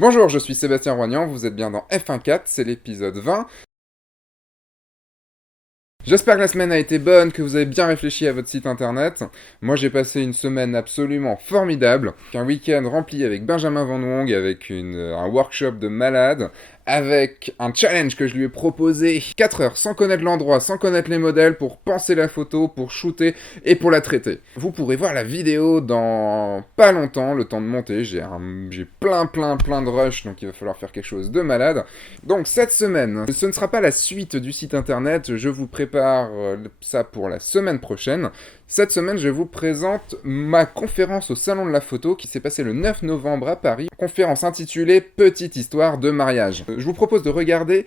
Bonjour, je suis Sébastien Roignan, vous êtes bien dans F1.4, c'est l'épisode 20. J'espère que la semaine a été bonne, que vous avez bien réfléchi à votre site internet. Moi j'ai passé une semaine absolument formidable, un week-end rempli avec Benjamin Van Wong, avec un workshop de malade, avec un challenge que je lui ai proposé 4 heures sans connaître l'endroit, sans connaître les modèles, pour penser la photo, pour shooter et pour la traiter. Vous pourrez voir la vidéo dans pas longtemps, le temps de monter, j'ai plein de rush, donc il va falloir faire quelque chose de malade. Donc cette semaine, ce ne sera pas la suite du site internet, je vous prépare ça pour la semaine prochaine. Cette semaine, je vous présente ma conférence au Salon de la Photo qui s'est passée le 9 novembre à Paris. Conférence intitulée Petite histoire de mariage. Je vous propose de regarder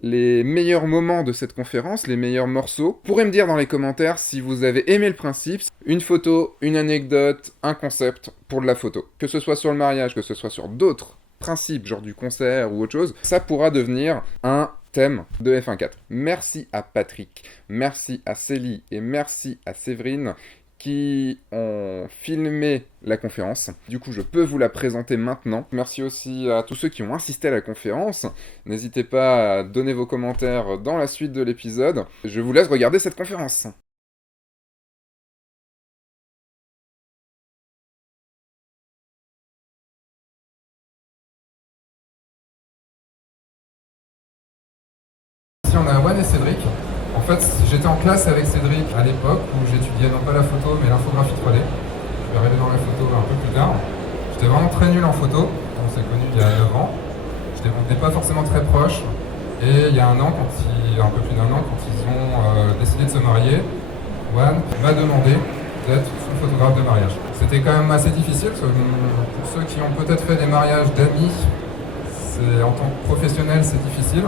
les meilleurs moments de cette conférence, les meilleurs morceaux. Vous pourrez me dire dans les commentaires si vous avez aimé le principe, une photo, une anecdote, un concept pour de la photo. Que ce soit sur le mariage, que ce soit sur d'autres principes, genre du concert ou autre chose, ça pourra devenir un thème de F1.4. Merci à Patrick, merci à Célie et merci à Séverine qui ont filmé la conférence. Du coup, je peux vous la présenter maintenant. Merci aussi à tous ceux qui ont assisté à la conférence. N'hésitez pas à donner vos commentaires dans la suite de l'épisode. Je vous laisse regarder cette conférence. Ici, on a Juan et Cédric. En fait, j'étais en classe avec Cédric à l'époque où j'étudiais non pas la photo mais l'infographie 3D. Je vais arriver dans la photo un peu plus tard. J'étais vraiment très nul en photo. On s'est connus il y a 9 ans. On n'était pas forcément très proches. Et il y a un an, un peu plus d'un an, quand ils ont décidé de se marier, Juan m'a demandé d'être son photographe de mariage. C'était quand même assez difficile, parce que pour ceux qui ont peut-être fait des mariages d'amis, en tant que professionnel, c'est difficile.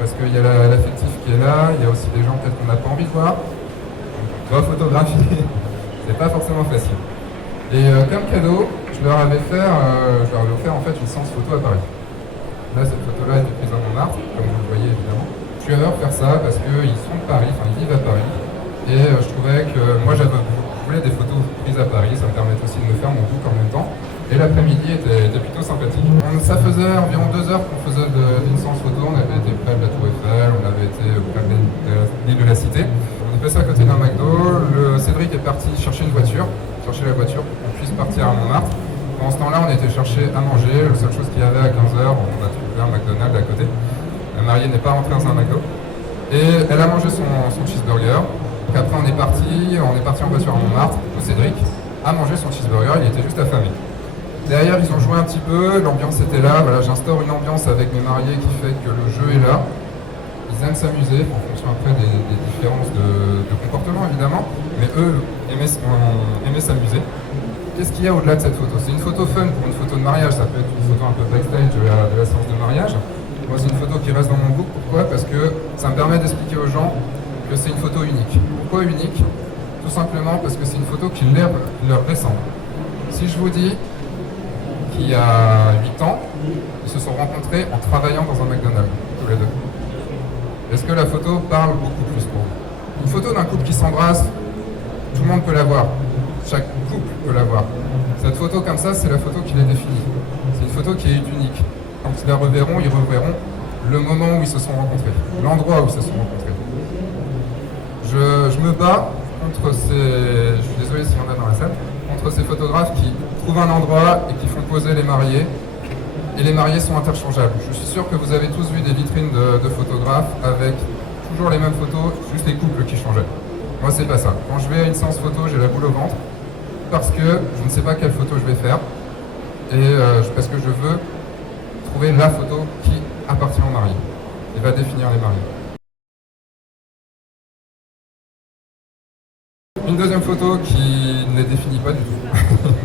Parce qu'il y a l'affectif qui est là, il y a aussi des gens peut-être qu'on n'a pas envie de voir. On doit photographier, c'est pas forcément facile. Et comme cadeau, je leur avais offert en fait une séance photo à Paris. Là, cette photo-là était prise à Montmartre, comme vous le voyez évidemment. Je lui avais offert ça parce qu'ils sont de Paris, enfin ils vivent à Paris. Et je trouvais que moi je voulais des photos prises à Paris, ça me permettait aussi de me faire mon book en même temps. Et l'après-midi était plutôt sympathique. Ça faisait environ 2 heures qu'on faisait d'une séance photo. On avait été près de la Tour Eiffel, on avait été près de l'île de la Cité. On a fait ça à côté d'un McDo. Cédric est parti chercher la voiture pour qu'on puisse partir à Montmartre. Pendant ce temps-là, on était chercher à manger. La seule chose qu'il y avait à 15 heures, on a trouvé un McDonald's à côté. La mariée n'est pas rentrée dans un McDo. Et elle a mangé son cheeseburger. Donc après, on est parti en voiture à Montmartre, où Cédric a mangé son cheeseburger, il était juste affamé. Derrière, ils ont joué un petit peu, l'ambiance était là. Voilà, j'instaure une ambiance avec mes mariés qui fait que le jeu est là. Ils aiment s'amuser, en fonction après des différences de comportement évidemment, mais eux aimaient s'amuser. Qu'est-ce qu'il y a au-delà de cette photo? C'est une photo fun pour une photo de mariage, ça peut être une photo un peu backstage de la séance de mariage. Moi, c'est une photo qui reste dans mon book. Pourquoi? Parce que ça me permet d'expliquer aux gens que c'est une photo unique. Pourquoi unique? Tout simplement parce que c'est une photo qui leur ressemble. Si je vous dis qu'il y a 8 ans, ils se sont rencontrés en travaillant dans un McDonald's, tous les deux. Est-ce que la photo parle beaucoup plus pour vous? Une photo d'un couple qui s'embrasse, tout le monde peut la voir. Chaque couple peut la voir. Cette photo comme ça, c'est la photo qui les définit. C'est une photo qui est unique. Quand ils la reverront, ils reverront le moment où ils se sont rencontrés, l'endroit où ils se sont rencontrés. Je me bats contre je suis désolé s'il y en a dans la salle, contre ces photographes qui trouvent un endroit et qui font poser les mariés. Et les mariés sont interchangeables. Je suis sûr que vous avez tous vu des vitrines de photographes avec toujours les mêmes photos, juste les couples qui changeaient. Moi, c'est pas ça. Quand je vais à une séance photo, j'ai la boule au ventre parce que je ne sais pas quelle photo je vais faire et parce que je veux trouver la photo qui appartient aux mariés et va définir les mariés. Une deuxième photo qui ne les définit pas du tout.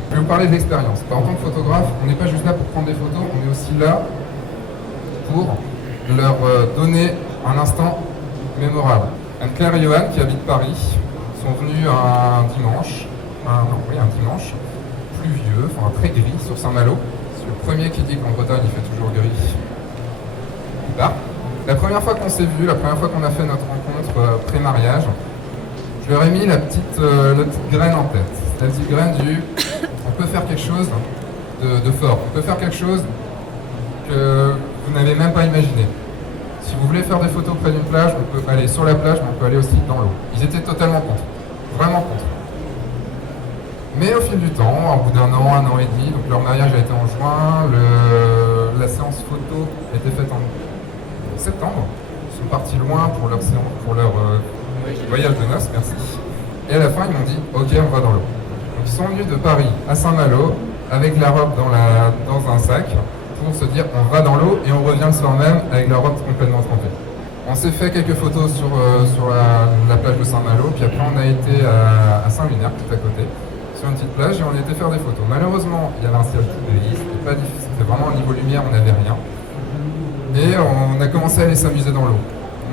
Je vais vous parler de l'expérience. En tant que photographe, on n'est pas juste là pour prendre des photos, on est aussi là pour leur donner un instant mémorable. Anne-Claire et Johan, qui habitent Paris, sont venus un dimanche pluvieux, enfin très gris, sur Saint-Malo. C'est le premier qui dit qu'en Bretagne il fait toujours gris. Là. La première fois qu'on s'est vu, la première fois qu'on a fait notre rencontre pré-mariage, je leur ai mis la petite graine en tête. La petite graine on peut faire quelque chose de fort, on peut faire quelque chose que vous n'avez même pas imaginé. Si vous voulez faire des photos près d'une plage, on peut aller sur la plage, mais on peut aller aussi dans l'eau. Ils étaient totalement contre, vraiment contre. Mais au fil du temps, au bout d'un an et demi, donc leur mariage a été en juin, la séance photo a été faite en septembre. Ils sont partis loin pour leur voyage de noces, merci. Et à la fin, ils m'ont dit, ok, on va dans l'eau. Donc ils sont venus de Paris à Saint-Malo, avec la robe dans un sac, pour se dire, on va dans l'eau et on revient le soir même avec la robe complètement trempée. On s'est fait quelques photos sur la plage de Saint-Malo, puis après on a été à Saint-Lunaire, tout à côté, sur une petite plage, et on a été faire des photos. Malheureusement, il y avait un ciel tout gris, c'était pas difficile, c'était vraiment au niveau lumière, on n'avait rien. Et on a commencé à aller s'amuser dans l'eau.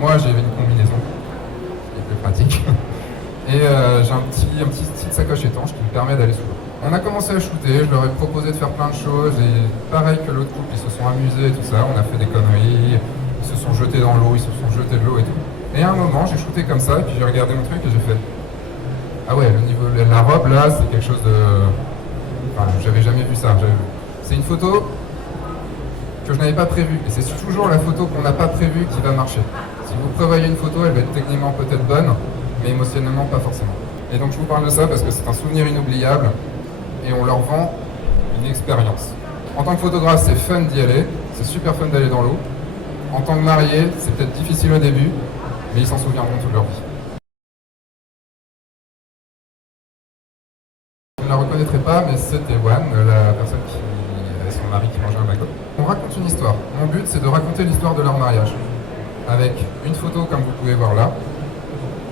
Moi, j'avais une combinaison, qui est plus pratique, et j'ai un petit sacoche étanche qui me permet d'aller sous l'eau. On a commencé à shooter, je leur ai proposé de faire plein de choses, et pareil que l'autre couple, ils se sont amusés et tout ça, on a fait des conneries, ils se sont jetés dans l'eau, ils se sont jetés de l'eau et tout. Et à un moment, j'ai shooté comme ça, et puis j'ai regardé mon truc et j'ai fait ah ouais, le niveau de la robe là, c'est quelque chose de... Enfin, j'avais jamais vu ça. C'est une photo que je n'avais pas prévue. Et c'est toujours la photo qu'on n'a pas prévue qui va marcher. Si vous prévoyez une photo, elle va être techniquement peut-être bonne, mais émotionnellement pas forcément. Et donc je vous parle de ça parce que c'est un souvenir inoubliable et on leur vend une expérience. En tant que photographe, c'est fun d'y aller, c'est super fun d'aller dans l'eau. En tant que marié, c'est peut-être difficile au début, mais ils s'en souviendront toute leur vie. Vous ne la reconnaîtrez pas, mais c'était Wan, la personne qui avait son mari qui mangeait un McDo. On raconte une histoire. Mon but, c'est de raconter l'histoire de leur mariage. Avec une photo, comme vous pouvez voir là.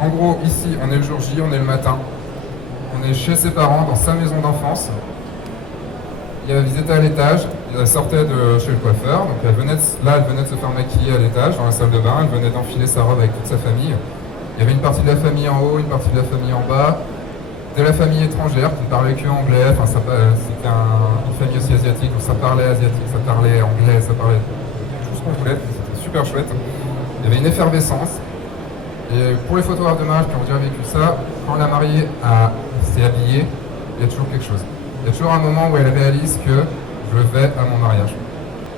En gros, ici, on est le jour J, on est le matin. On est chez ses parents, dans sa maison d'enfance. Ils étaient à l'étage, elle sortait de chez le coiffeur. Donc elle venait de se faire maquiller à l'étage, dans la salle de bain. Elle venait d'enfiler sa robe avec toute sa famille. Il y avait une partie de la famille en haut, une partie de la famille en bas. De la famille étrangère qui ne parlait que anglais, enfin c'était une famille aussi asiatique, donc ça parlait asiatique, ça parlait anglais, ça parlait tout ce qu'on voulait, c'était super chouette. Il y avait une effervescence. Et pour les photographes de mariage qui ont déjà vécu ça, quand la mariée s'est habillée, il y a toujours quelque chose. Il y a toujours un moment où elle réalise que je vais à mon mariage.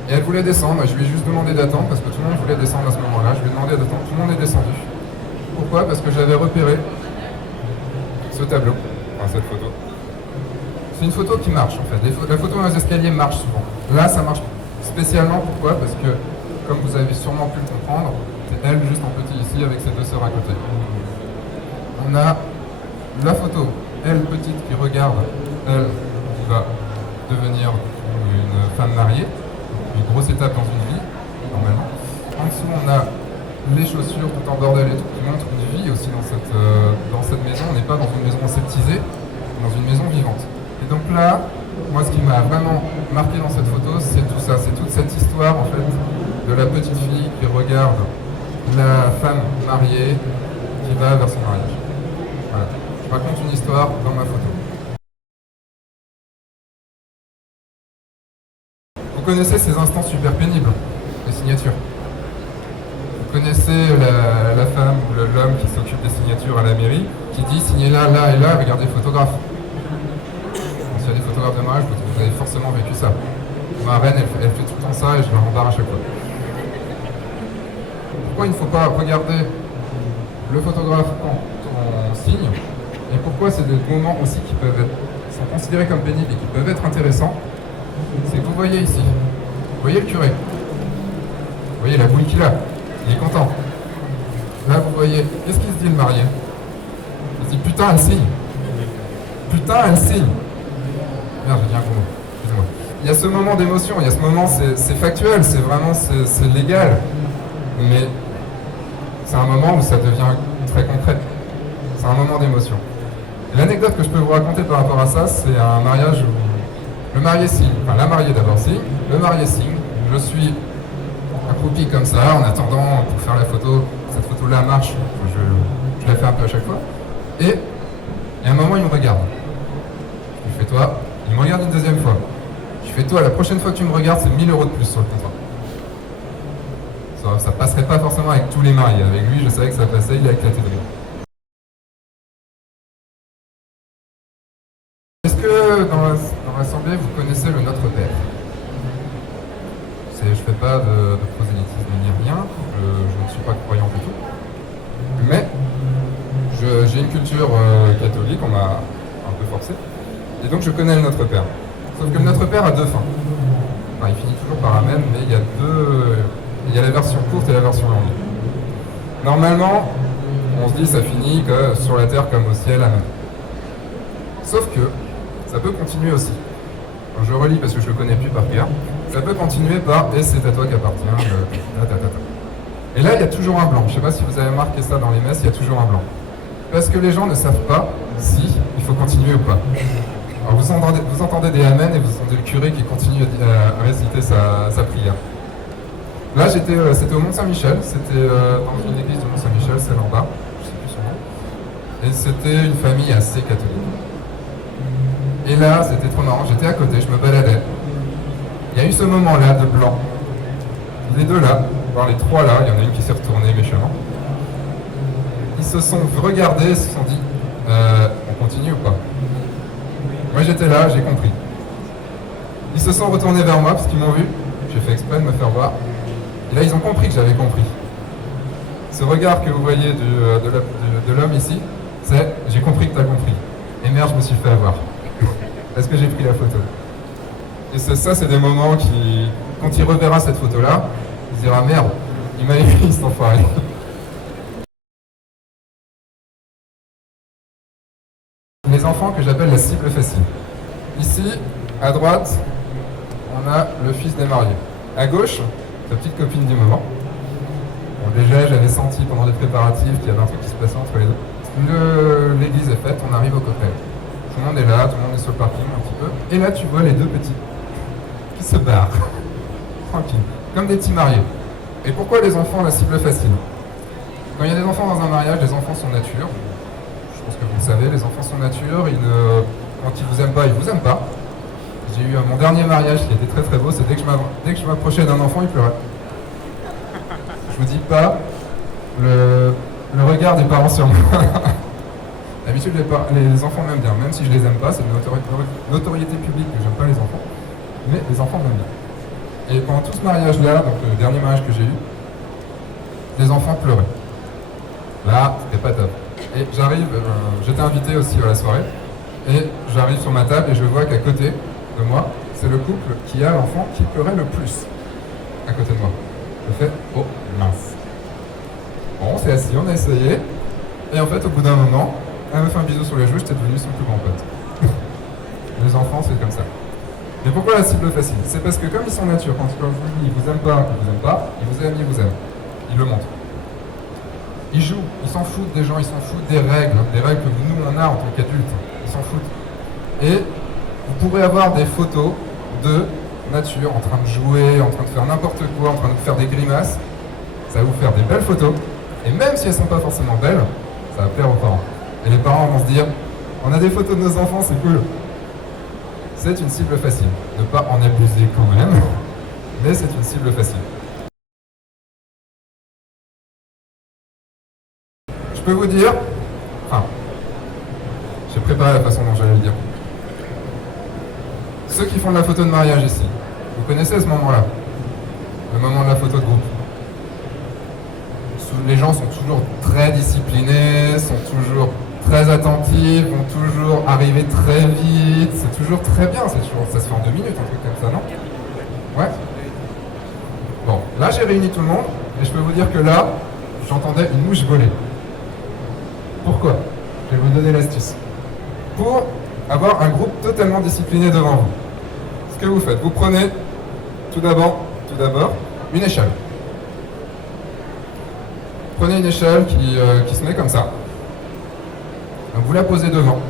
Et elle voulait descendre, je lui ai juste demandé d'attendre parce que tout le monde voulait descendre à ce moment-là. Je lui ai demandé d'attendre, tout le monde est descendu. Pourquoi? Parce que j'avais repéré ce tableau, enfin cette photo. C'est une photo qui marche en fait. La photo dans les escaliers marche souvent. Là, ça marche spécialement. Pourquoi? Parce que, comme vous avez sûrement pu le comprendre, c'est elle juste en petit ici avec ses deux sœurs à côté. On a la photo, elle petite qui regarde, elle qui va devenir une femme mariée, une grosse étape dans une vie, normalement. En dessous, on a les chaussures tout en bordel et tout, qui montrent une vie aussi dans cette maison. On n'est pas dans une maison aseptisée, dans une maison vivante. Et donc là, moi ce qui m'a vraiment marqué dans cette photo, c'est tout ça, c'est toute cette histoire en fait de la petite fille qui regarde la femme mariée qui va vers son mariage. Voilà. Je raconte une histoire dans ma photo. Vous connaissez ces instants super pénibles, les signatures. Vous connaissez la femme ou l'homme qui s'occupe des signatures à la mairie, qui dit signez là, là et là, regardez le photographe. S'il y a des photographes de mariage, vous avez forcément vécu ça. Ma reine, elle fait tout le temps ça et je la rembarre à chaque fois. Pourquoi il ne faut pas regarder le photographe quand on signe, et pourquoi c'est des moments aussi qui sont considérés comme pénibles et qui peuvent être intéressants, c'est que vous voyez ici, vous voyez le curé, vous voyez la boule qu'il a. Il est content. Là, vous voyez, qu'est-ce qu'il se dit le marié? Il se dit, putain, elle signe. Putain, elle signe. Merde, j'ai dit un gros mot. Excusez-moi. Il y a ce moment d'émotion, il y a ce moment, c'est factuel, c'est vraiment, c'est légal. Mais c'est un moment où ça devient très concret. C'est un moment d'émotion. L'anecdote que je peux vous raconter par rapport à ça, c'est un mariage où le marié signe, enfin la mariée d'abord signe, le marié signe, je suis accroupi comme ça, en attendant pour faire la photo. Cette photo-là marche, je la fais un peu à chaque fois. Et à un moment, il me regarde. Je fais toi, il me regarde une deuxième fois. Je fais toi, la prochaine fois que tu me regardes, c'est 1000 € de plus sur le contrat. Ça passerait pas forcément avec tous les mariés. Avec lui, je savais que ça passait, il a éclaté de rire. Est-ce que dans l'Assemblée, vous connaissez le Notre Père? je fais pas de prosélytisme ni rien, je ne suis pas croyant du tout. Mais j'ai une culture catholique, on m'a un peu forcé. Et donc je connais le Notre Père. Sauf que le Notre Père a deux fins. Enfin, il finit toujours par Amen, mais il y a la version courte et la version longue. Normalement, on se dit ça finit que sur la terre comme au ciel, Amen. Sauf que ça peut continuer aussi. Alors, je relis parce que je le connais plus par cœur. Ça peut continuer par et c'est à toi qu'appartient. Et là, il y a toujours un blanc. Je ne sais pas si vous avez marqué ça dans les messes, il y a toujours un blanc. Parce que les gens ne savent pas si il faut continuer ou pas. Alors vous entendez des Amen et vous entendez le curé qui continue à réciter sa prière. Là, c'était au Mont-Saint-Michel, c'était dans une église du Mont-Saint-Michel, celle en bas, je ne sais plus son nom. Et c'était une famille assez catholique. Et là, c'était trop marrant, j'étais à côté, je me baladais. Il y a eu ce moment-là de blanc. Les deux là, voire les trois là, il y en a une qui s'est retournée méchamment. Ils se sont regardés et se sont dit on continue ou pas? Moi j'étais là, j'ai compris. Ils se sont retournés vers moi parce qu'ils m'ont vu, j'ai fait exprès de me faire voir. Et là ils ont compris que j'avais compris. Ce regard que vous voyez de l'homme ici, c'est j'ai compris que tu as compris. Et merde, je me suis fait avoir. Est-ce que j'ai pris la photo? Et ça, c'est des moments qui, quand il reverra cette photo-là, il se dira merde, il m'a écrit cet enfoiré. Les enfants que j'appelle la cible facile. Ici, à droite, on a le fils des mariés. À gauche, sa petite copine du moment. Bon, déjà, j'avais senti pendant les préparatifs qu'il y avait un truc qui se passait entre les deux. L'église est faite, on arrive au cocktail. Tout le monde est là, tout le monde est sur le parking un petit peu. Et là, tu vois les deux petits qui se barrent. Tranquille. Comme des petits mariés. Et pourquoi les enfants, la cible facile? Quand il y a des enfants dans un mariage, les enfants sont nature. Je pense que vous le savez, les enfants sont nature. Quand ils vous aiment pas, ils vous aiment pas. J'ai eu mon dernier mariage qui était très très beau, c'est dès que je m'approchais d'un enfant, il pleurait. Je vous dis pas le regard des parents sur moi. D'habitude, les enfants m'aiment bien, même si je les aime pas, c'est une notoriété publique que j'aime pas les enfants, mais les enfants m'aiment bien. Et pendant tout ce mariage-là, donc le dernier mariage que j'ai eu, les enfants pleuraient. Là, c'était pas top. Et j'arrive, j'étais invité aussi à la soirée, et j'arrive sur ma table et je vois qu'à côté de moi, c'est le couple qui a l'enfant qui pleurait le plus à côté de moi. Je fais, oh mince. Bon, on s'est assis, on a essayé, et en fait, au bout d'un moment, elle me fait un bisou sur les joues, j'étais devenu son plus grand pote. Les enfants, c'est comme ça. Mais pourquoi la cible facile? C'est parce que comme ils sont nature, quand je vous dis, ils vous aiment pas, ils vous aiment pas, ils vous aiment, ils vous aiment. Ils le montrent. Ils jouent, ils s'en foutent des gens, ils s'en foutent des règles que nous on a en tant qu'adultes. Ils s'en foutent. Et vous pourrez avoir des photos de nature en train de jouer, en train de faire n'importe quoi, en train de faire des grimaces. Ça va vous faire des belles photos. Et même si elles sont pas forcément belles, ça va plaire aux parents. Et les parents vont se dire, on a des photos de nos enfants, c'est cool. C'est une cible facile. Ne pas en abuser quand même, mais c'est une cible facile. Je peux vous dire, j'ai préparé la façon dont j'allais le dire. Ceux qui font de la photo de mariage ici, vous connaissez ce moment-là? Le moment de la photo de groupe. Les gens sont toujours très disciplinés, sont toujours très attentifs, vont toujours arriver très vite, c'est toujours très bien, ça se fait en 2 minutes, un truc comme ça, non? Ouais. Bon, là j'ai réuni tout le monde, et je peux vous dire que là, j'entendais une mouche voler. Pourquoi? Je vais vous donner l'astuce. Pour avoir un groupe totalement discipliné devant vous, ce que vous faites, vous prenez tout d'abord une échelle. Prenez une échelle qui se met comme ça. Donc vous la posez devant.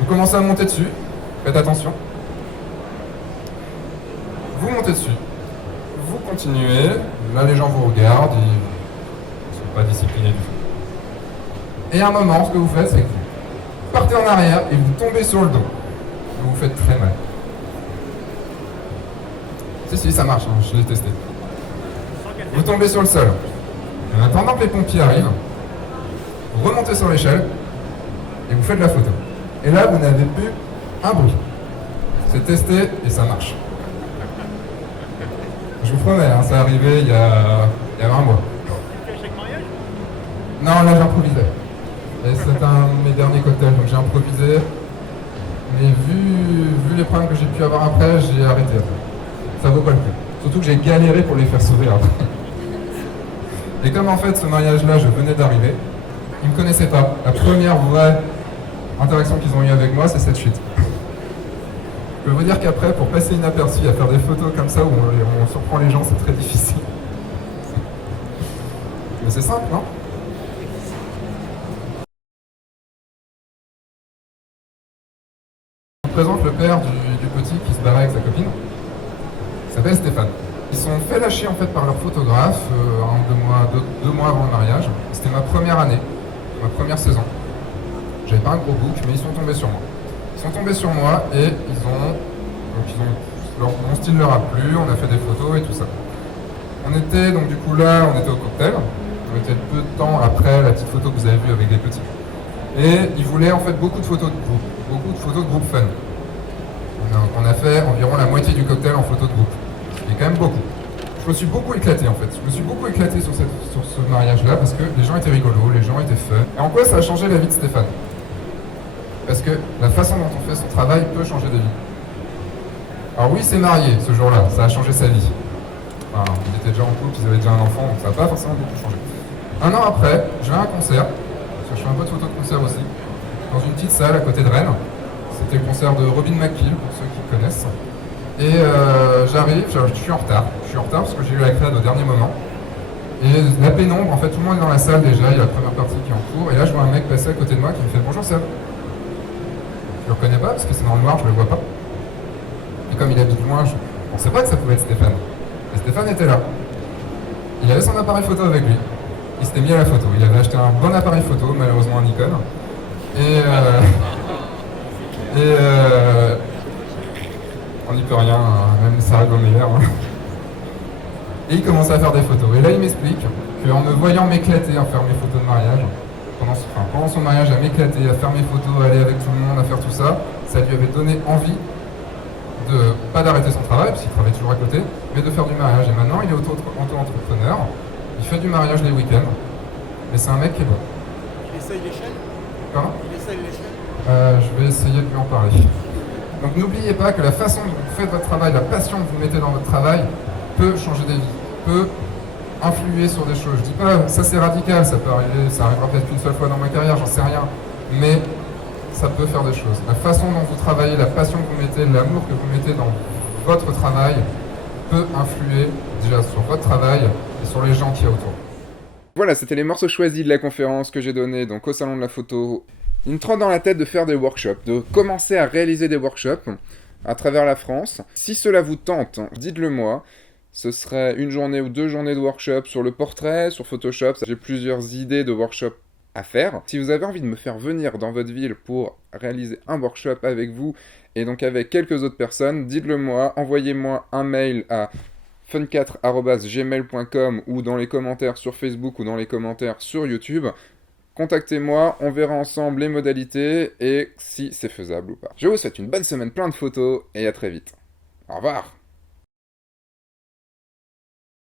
Vous commencez à monter dessus. Faites attention. Vous montez dessus. Vous continuez. Là, les gens vous regardent. Ils ne sont pas disciplinés du tout. Et à un moment, ce que vous faites, c'est que vous partez en arrière et vous tombez sur le dos. Vous vous faites très mal. Si, ça marche. Hein, je l'ai testé. Vous tombez sur le sol. En attendant que les pompiers arrivent, vous remontez sur l'échelle et vous faites la photo. Et là, vous n'avez plus un bruit. C'est testé et ça marche. Je vous promets, hein, ça arrivé il y a 20 mois. Non, là j'improvisais. Et c'est un de mes derniers cocktails, donc j'ai improvisé. Mais vu les problèmes que j'ai pu avoir après, j'ai arrêté. Ça vaut pas le coup. Surtout que j'ai galéré pour les faire sourire après. Et comme en fait ce mariage-là, je venais d'arriver, ils me connaissaient pas. La première vraie interaction qu'ils ont eue avec moi, c'est cette chute. Je peux vous dire qu'après, pour passer inaperçu à faire des photos comme ça où on surprend les gens, c'est très difficile. Mais c'est simple, non? Je vous présente le père du petit qui se barrait avec sa copine. Il s'appelle Stéphane. Ils sont fait lâcher en fait par leur photographe deux mois avant le mariage. C'était ma première année, ma première saison. J'avais pas un gros book, mais ils sont tombés sur moi. Ils sont tombés sur moi et mon style leur a plu, on a fait des photos et tout ça. On était donc du coup là, on était au cocktail. On était peu de temps après la petite photo que vous avez vue avec les petits. Et ils voulaient en fait beaucoup de photos de groupe, fun. Donc on a fait environ la moitié du cocktail en photo de groupe. Il y a quand même beaucoup. Je me suis beaucoup éclaté en fait. Je me suis beaucoup éclaté sur ce mariage-là parce que les gens étaient rigolos, les gens étaient fun. Et en quoi ça a changé la vie de Stéphane? Parce que la façon dont on fait son travail peut changer de vie. Alors oui, c'est marié ce jour-là, ça a changé sa vie. Enfin, ils étaient déjà en couple, ils avaient déjà un enfant, donc ça n'a pas forcément beaucoup changé. Un an après, je vais à un concert, parce que je fais un peu de photos de concert aussi, dans une petite salle à côté de Rennes. C'était le concert de Robin McKill, pour ceux qui connaissent. Et j'arrive, je suis en retard. Je suis en retard parce que j'ai eu la crève au dernier moment. Et la pénombre, en fait, tout le monde est dans la salle déjà, il y a la première partie qui est en cours. Et là, je vois un mec passer à côté de moi qui me fait bonjour Seb. Je le reconnais pas parce que c'est dans le noir, je le vois pas. Et comme il habite loin, je pensais pas que ça pouvait être Stéphane. Et Stéphane était là. Il avait son appareil photo avec lui. Il s'était mis à la photo. Il avait acheté un bon appareil photo, malheureusement un Nikon. Et on n'y peut rien, hein, même Sarah Gomeyer. Hein. Et il commençait à faire des photos. Et là, il m'explique qu'en me voyant m'éclater à faire mes photos de mariage, pendant son mariage, à m'éclater, à faire mes photos, à aller avec tout le monde, à faire tout ça, ça lui avait donné envie pas d'arrêter son travail, parce qu'il travaille toujours à côté, mais de faire du mariage. Et maintenant, il est auto-entrepreneur, il fait du mariage les week-ends, mais c'est un mec qui est bon. Il essaye l'échelle? Comment? Il essaye l'échelle? Je vais essayer de lui en parler. Donc n'oubliez pas que la façon dont vous faites votre travail, la passion que vous mettez dans votre travail, peut changer des vies, peut influer sur des choses. Je dis pas, ça c'est radical, ça peut arriver, ça arrivera peut-être qu'une seule fois dans ma carrière, j'en sais rien, mais ça peut faire des choses. La façon dont vous travaillez, la passion que vous mettez, l'amour que vous mettez dans votre travail peut influer déjà sur votre travail et sur les gens qui y a autour. Voilà, c'était les morceaux choisis de la conférence que j'ai donnée donc au Salon de la Photo. Il me trotte dans la tête de faire des workshops, de commencer à réaliser des workshops à travers la France. Si cela vous tente, dites-le moi. Ce serait une journée ou 2 journées de workshop sur le portrait, sur Photoshop. J'ai plusieurs idées de workshops à faire. Si vous avez envie de me faire venir dans votre ville pour réaliser un workshop avec vous et donc avec quelques autres personnes, dites-le moi, envoyez-moi un mail à fun4@gmail.com ou dans les commentaires sur Facebook ou dans les commentaires sur YouTube. Contactez-moi, on verra ensemble les modalités et si c'est faisable ou pas. Je vous souhaite une bonne semaine plein de photos et à très vite. Au revoir.